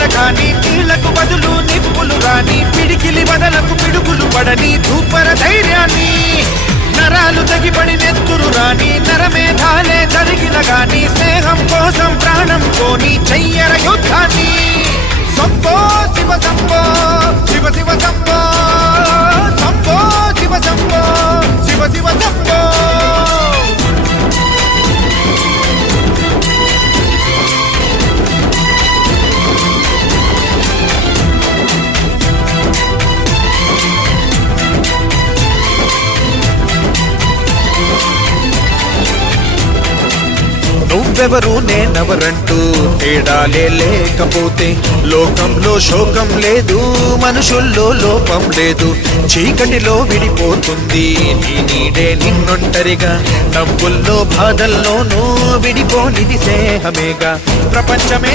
వాన కాని నీళ్లకు బదులు నిప్పులు రాని పిడికిలి బదలకు పిడుగులు పడని ధూపర ధైర్యాన్ని నరాలు తెగిపడి నెత్తురు రాని నరమేధాలే జరిగిన గాని స్నేహం కోసం ప్రాణం కోని చెయ్యర యుద్ధాన్ని సంభో శివ సంభో శివ శివ సంభో సంభో శివ సంభో శివ శివ సంభో నువ్వెవరు నేనెవరంటూ తేడాలే లేకపోతే లోకంలో శోకం లేదు మనుషుల్లో లోపం లేదు చీకటిలో విడిపోతుంది నీ నీడే నిన్నొంటరిగా నవ్వుల్లో బాధల్లోనూ విడిపోనిది స్నేహమేగా ప్రపంచమే